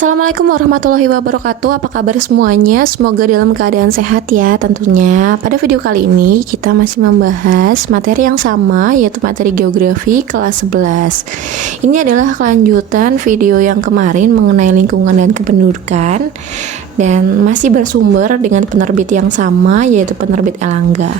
Assalamualaikum warahmatullahi wabarakatuh. Apa kabar semuanya? Semoga dalam keadaan sehat ya tentunya. Pada video kali ini kita masih membahas materi yang sama, yaitu materi geografi kelas 11. Ini adalah kelanjutan video yang kemarin mengenai lingkungan dan kependudukan, dan masih bersumber dengan penerbit yang sama, yaitu penerbit Elangga.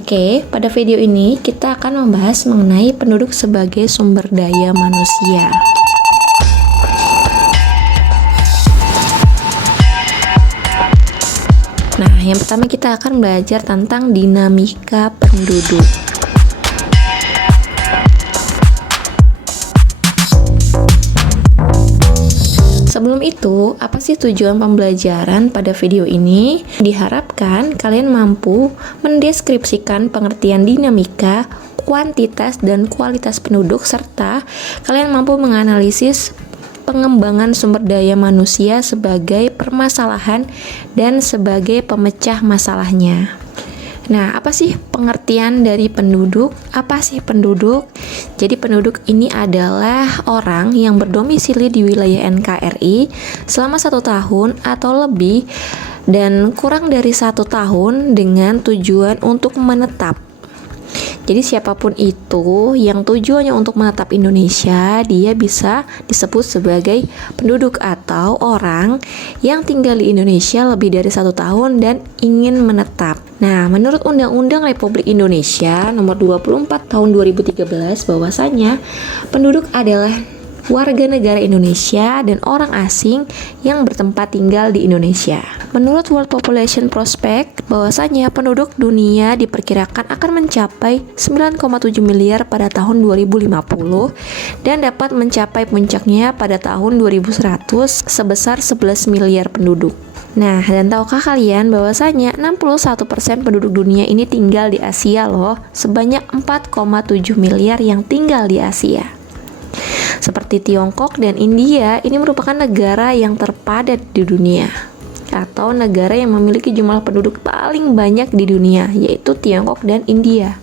Oke, pada video ini kita akan membahas mengenai penduduk sebagai sumber daya manusia. Nah, yang pertama kita akan belajar tentang dinamika penduduk. Sebelum itu, apa sih tujuan pembelajaran pada video ini? Diharapkan kalian mampu mendeskripsikan pengertian dinamika, kuantitas, dan kualitas penduduk, serta kalian mampu menganalisis pengembangan sumber daya manusia sebagai permasalahan dan sebagai pemecah masalahnya. Nah, apa sih pengertian dari penduduk? Apa sih penduduk? Jadi penduduk ini adalah orang yang berdomisili di wilayah NKRI selama 1 tahun atau lebih dan kurang dari 1 tahun dengan tujuan untuk menetap. Jadi siapapun itu yang tujuannya untuk menetap Indonesia, dia bisa disebut sebagai penduduk atau orang yang tinggal di Indonesia lebih dari 1 tahun dan ingin menetap. Nah, menurut Undang-Undang Republik Indonesia Nomor 24 Tahun 2013 bahwasanya penduduk adalah warga negara Indonesia dan orang asing yang bertempat tinggal di Indonesia. Menurut World Population Prospect, bahwasanya penduduk dunia diperkirakan akan mencapai 9,7 miliar pada tahun 2050 dan dapat mencapai puncaknya pada tahun 2100 sebesar 11 miliar penduduk. Nah, dan tahukah kalian bahwasanya 61% penduduk dunia ini tinggal di Asia loh, sebanyak 4,7 miliar yang tinggal di Asia. Seperti Tiongkok dan India, ini merupakan negara yang terpadat di dunia atau negara yang memiliki jumlah penduduk paling banyak di dunia, yaitu Tiongkok dan India.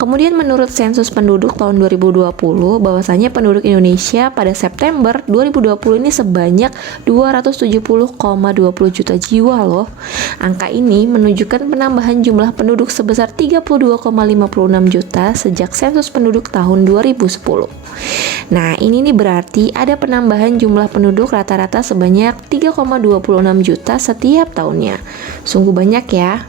Kemudian menurut sensus penduduk tahun 2020, bahwasanya penduduk Indonesia pada September 2020 ini sebanyak 270,20 juta jiwa loh. Angka ini menunjukkan penambahan jumlah penduduk sebesar 32,56 juta sejak sensus penduduk tahun 2010. Nah, ini nih berarti ada penambahan jumlah penduduk rata-rata sebanyak 3,26 juta setiap tahunnya. Sungguh banyak ya.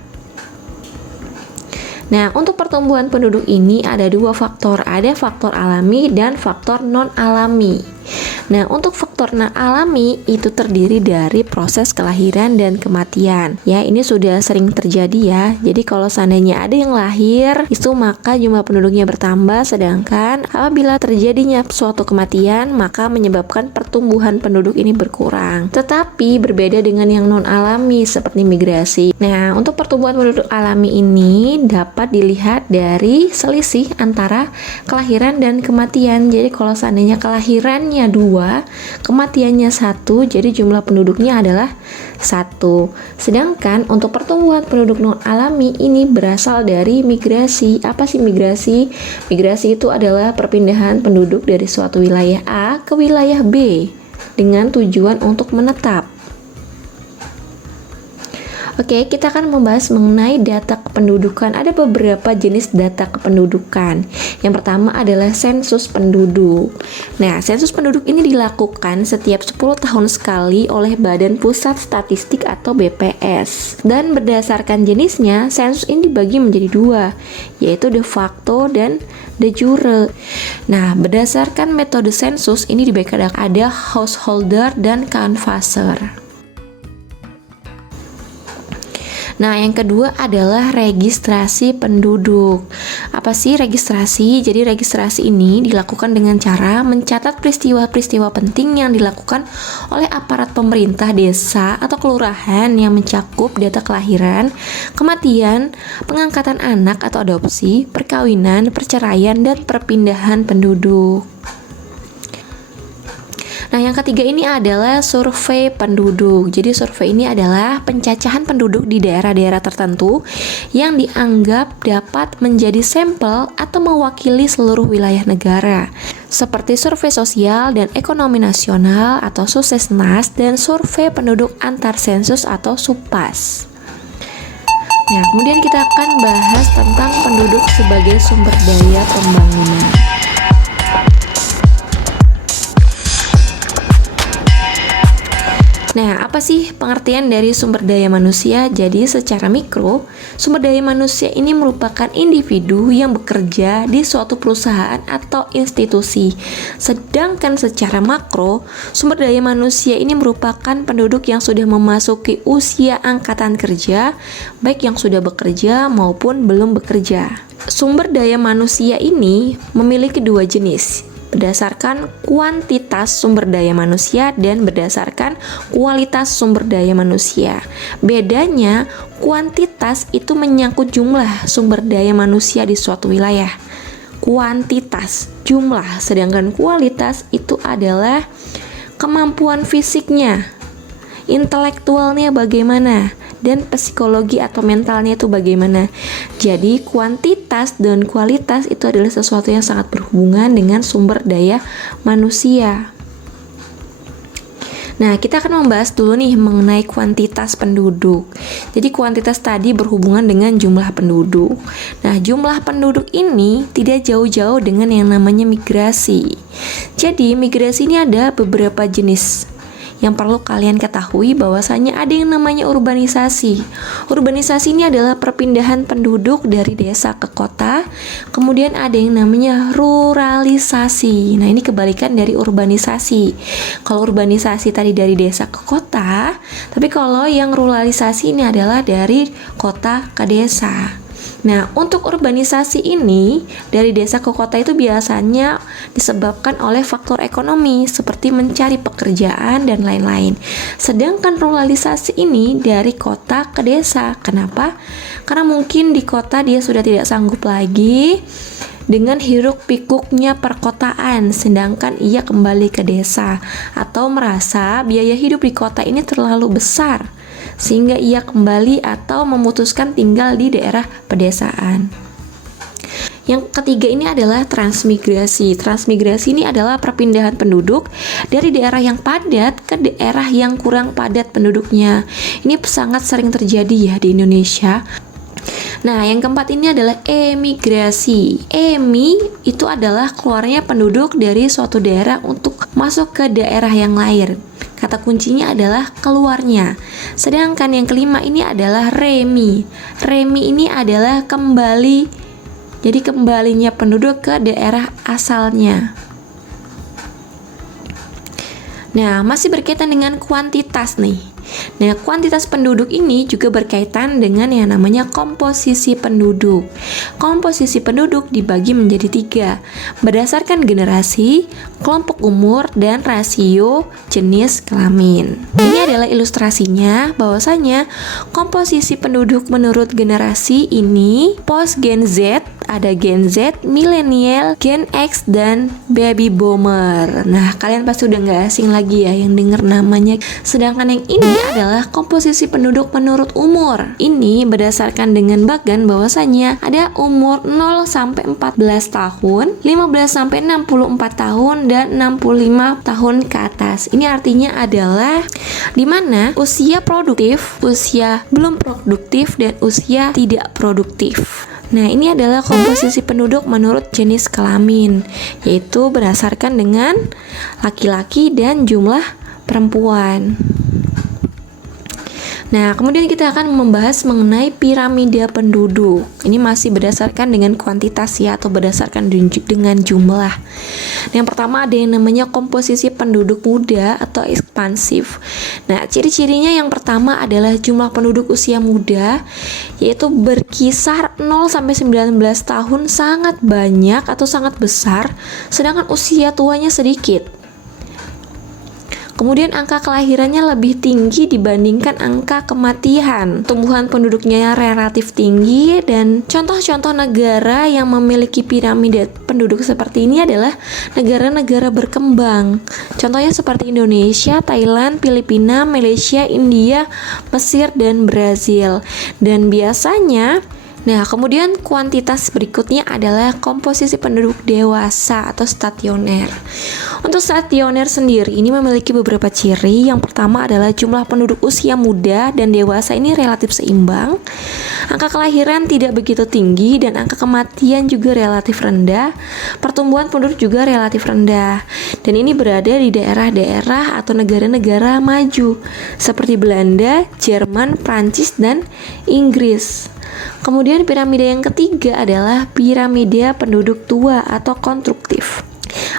Nah, untuk pertumbuhan penduduk ini ada 2 faktor. Ada faktor alami dan faktor non-alami. Nah, untuk faktor non-alami itu terdiri dari proses kelahiran dan kematian. Ya, ini sudah sering terjadi ya. Jadi kalau seandainya ada yang lahir, itu maka jumlah penduduknya bertambah, sedangkan apabila terjadinya suatu kematian, maka menyebabkan pertumbuhan penduduk ini berkurang. Tetapi berbeda dengan yang non-alami seperti migrasi. Nah, untuk pertumbuhan penduduk alami ini dapat dilihat dari selisih antara kelahiran dan kematian. Jadi kalau seandainya kelahirannya 2, kematiannya 1, jadi jumlah penduduknya adalah 1. Sedangkan untuk pertumbuhan penduduk non alami ini berasal dari migrasi. Apa sih migrasi? Migrasi itu adalah perpindahan penduduk dari suatu wilayah A ke wilayah B dengan tujuan untuk menetap. Oke, kita akan membahas mengenai data kependudukan. Ada beberapa jenis data kependudukan. Yang pertama adalah sensus penduduk. Nah, sensus penduduk ini dilakukan setiap 10 tahun sekali oleh Badan Pusat Statistik atau BPS. Dan berdasarkan jenisnya, sensus ini dibagi menjadi 2, yaitu de facto dan de jure. Nah, berdasarkan metode sensus ini dibagi ada householder dan canvasser. Nah, yang kedua adalah registrasi penduduk. Apa sih registrasi? Jadi registrasi ini dilakukan dengan cara mencatat peristiwa-peristiwa penting yang dilakukan oleh aparat pemerintah desa atau kelurahan yang mencakup data kelahiran, kematian, pengangkatan anak atau adopsi, perkawinan, perceraian, dan perpindahan penduduk. Nah, yang ketiga ini adalah survei penduduk. Jadi survei ini adalah pencacahan penduduk di daerah-daerah tertentu yang dianggap dapat menjadi sampel atau mewakili seluruh wilayah negara. Seperti survei sosial dan ekonomi nasional atau Suksesnas dan survei penduduk antar sensus atau SUPAS. Nah, kemudian kita akan bahas tentang penduduk sebagai sumber daya pembangunan. Nah, apa sih pengertian dari sumber daya manusia? Jadi, secara mikro, sumber daya manusia ini merupakan individu yang bekerja di suatu perusahaan atau institusi. Sedangkan secara makro, sumber daya manusia ini merupakan penduduk yang sudah memasuki usia angkatan kerja, baik yang sudah bekerja maupun belum bekerja. Sumber daya manusia ini memiliki dua jenis, berdasarkan kuantitas sumber daya manusia dan berdasarkan kualitas sumber daya manusia. Bedanya, kuantitas itu menyangkut jumlah sumber daya manusia di suatu wilayah. Kuantitas, jumlah, sedangkan kualitas itu adalah kemampuan fisiknya, intelektualnya bagaimana, dan psikologi atau mentalnya itu bagaimana. Jadi kuantitas dan kualitas itu adalah sesuatu yang sangat berhubungan dengan sumber daya manusia. Nah, kita akan membahas dulu nih mengenai kuantitas penduduk. Jadi kuantitas tadi berhubungan dengan jumlah penduduk. Nah, jumlah penduduk ini tidak jauh-jauh dengan yang namanya migrasi. Jadi migrasi ini ada beberapa jenis. Yang perlu kalian ketahui bahwasanya ada yang namanya urbanisasi. Urbanisasi ini adalah perpindahan penduduk dari desa ke kota. Kemudian ada yang namanya ruralisasi. Nah, ini kebalikan dari urbanisasi. Kalau urbanisasi tadi dari desa ke kota, tapi kalau yang ruralisasi ini adalah dari kota ke desa. Nah, untuk urbanisasi ini dari desa ke kota itu biasanya disebabkan oleh faktor ekonomi seperti mencari pekerjaan dan lain-lain. Sedangkan ruralisasi ini dari kota ke desa. Kenapa? Karena mungkin di kota dia sudah tidak sanggup lagi dengan hiruk pikuknya perkotaan, sedangkan ia kembali ke desa atau merasa biaya hidup di kota ini terlalu besar, sehingga ia kembali atau memutuskan tinggal di daerah pedesaan. Yang ketiga ini adalah transmigrasi. Transmigrasi ini adalah perpindahan penduduk dari daerah yang padat ke daerah yang kurang padat penduduknya. Ini sangat sering terjadi ya di Indonesia. Nah, yang keempat ini adalah emigrasi. Emi itu adalah keluarnya penduduk dari suatu daerah untuk masuk ke daerah yang lain. Kata kuncinya adalah keluarnya. Sedangkan yang kelima ini adalah remi. Remi ini adalah kembali. Jadi kembalinya penduduk ke daerah asalnya. Nah, masih berkaitan dengan kuantitas nih. Nah, kuantitas penduduk ini juga berkaitan dengan yang namanya komposisi penduduk. Komposisi penduduk dibagi menjadi 3, berdasarkan generasi, kelompok umur, dan rasio jenis kelamin. Ini adalah ilustrasinya bahwasanya komposisi penduduk menurut generasi ini post Gen Z, ada Gen Z, milenial, Gen X, dan baby boomer. Nah, kalian pasti udah gak asing lagi ya yang denger namanya. Sedangkan yang ini adalah komposisi penduduk menurut umur. Ini berdasarkan dengan bagan bahwasanya ada umur 0 sampai 14 tahun, 15 sampai 64 tahun, dan 65 tahun ke atas. Ini artinya adalah di mana usia produktif, usia belum produktif, dan usia tidak produktif. Nah, ini adalah komposisi penduduk menurut jenis kelamin, yaitu berdasarkan dengan laki-laki dan jumlah perempuan. Nah, kemudian kita akan membahas mengenai piramida penduduk. Ini masih berdasarkan dengan kuantitas ya, atau berdasarkan dengan jumlah. Yang pertama ada yang namanya komposisi penduduk muda atau ekspansif. Nah, ciri-cirinya yang pertama adalah jumlah penduduk usia muda, yaitu berkisar 0 sampai 19 tahun sangat banyak atau sangat besar, sedangkan usia tuanya sedikit. Kemudian angka kelahirannya lebih tinggi dibandingkan angka kematian. Tumbuhan penduduknya relatif tinggi, dan contoh-contoh negara yang memiliki piramida penduduk seperti ini adalah negara-negara berkembang. Contohnya seperti Indonesia, Thailand, Filipina, Malaysia, India, Mesir, dan Brazil. Dan biasanya kemudian kuantitas berikutnya adalah komposisi penduduk dewasa atau stasioner. Untuk stasioner sendiri ini memiliki beberapa ciri. Yang pertama adalah jumlah penduduk usia muda dan dewasa ini relatif seimbang. Angka kelahiran tidak begitu tinggi dan angka kematian juga relatif rendah. Pertumbuhan penduduk juga relatif rendah. Dan ini berada di daerah-daerah atau negara-negara maju seperti Belanda, Jerman, Prancis, dan Inggris. Kemudian piramida yang ketiga adalah piramida penduduk tua atau konstruktif.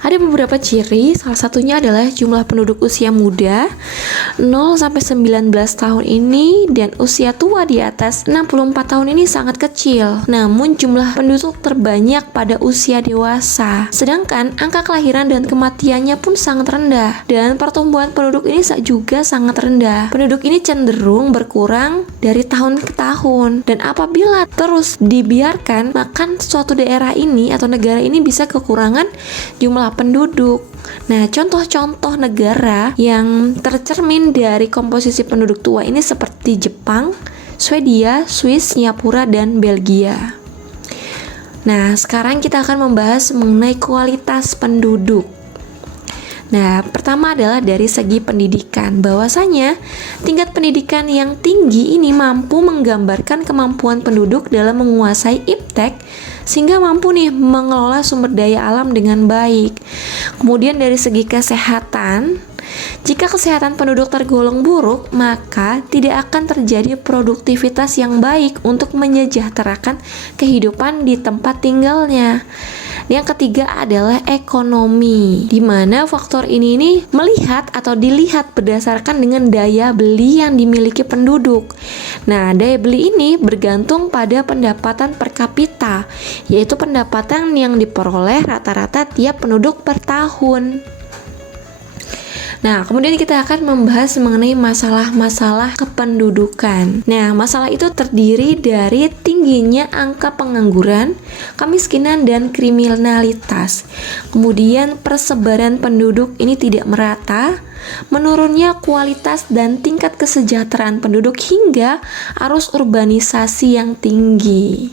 Ada beberapa ciri, salah satunya adalah jumlah penduduk usia muda 0-19 tahun ini dan usia tua di atas 64 tahun ini sangat kecil. Namun jumlah penduduk terbanyak pada usia dewasa. Sedangkan angka kelahiran dan kematiannya pun sangat rendah, dan pertumbuhan penduduk ini juga sangat rendah. Penduduk ini cenderung berkurang dari tahun ke tahun, dan apabila terus dibiarkan, maka suatu daerah ini atau negara ini bisa kekurangan jumlah penduduk. Nah, contoh-contoh negara yang tercermin dari komposisi penduduk tua ini seperti Jepang, Swedia, Swiss, Singapura, dan Belgia. Nah, sekarang kita akan membahas mengenai kualitas penduduk. Nah, pertama adalah dari segi pendidikan. Bahwasanya tingkat pendidikan yang tinggi ini mampu menggambarkan kemampuan penduduk dalam menguasai iptek sehingga mampu mengelola sumber daya alam dengan baik. Kemudian dari segi kesehatan, jika kesehatan penduduk tergolong buruk, maka tidak akan terjadi produktivitas yang baik untuk menyejahterakan kehidupan di tempat tinggalnya. Yang ketiga adalah ekonomi, di mana faktor ini melihat atau dilihat berdasarkan dengan daya beli yang dimiliki penduduk. Nah, daya beli ini bergantung pada pendapatan per kapita, yaitu pendapatan yang diperoleh rata-rata tiap penduduk per tahun. Nah, kemudian kita akan membahas mengenai masalah-masalah kependudukan. Nah, masalah itu terdiri dari tingginya angka pengangguran, kemiskinan, dan kriminalitas. Kemudian persebaran penduduk ini tidak merata, menurunnya kualitas dan tingkat kesejahteraan penduduk, hingga arus urbanisasi yang tinggi.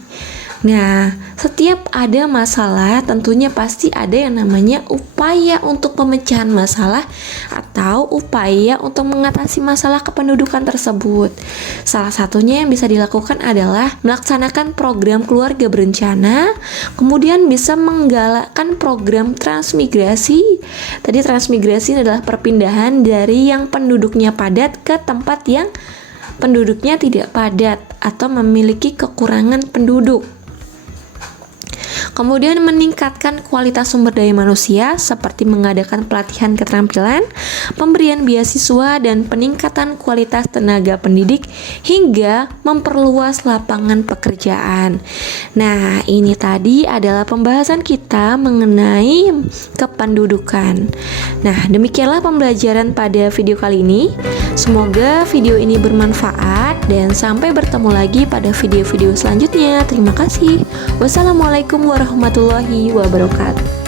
Nah, setiap ada masalah tentunya pasti ada yang namanya upaya untuk pemecahan masalah atau upaya untuk mengatasi masalah kependudukan tersebut. Salah satunya yang bisa dilakukan adalah melaksanakan program keluarga berencana, kemudian bisa menggalakkan program transmigrasi. Tadi transmigrasi adalah perpindahan dari yang penduduknya padat ke tempat yang penduduknya tidak padat atau memiliki kekurangan penduduk. Kemudian meningkatkan kualitas sumber daya manusia seperti mengadakan pelatihan keterampilan, pemberian beasiswa, dan peningkatan kualitas tenaga pendidik hingga memperluas lapangan pekerjaan. Nah, ini tadi adalah pembahasan kita mengenai kependudukan. Nah, demikianlah pembelajaran pada video kali ini. Semoga video ini bermanfaat dan sampai bertemu lagi pada video-video selanjutnya. Terima kasih. Wassalamualaikum warahmatullahi wabarakatuh.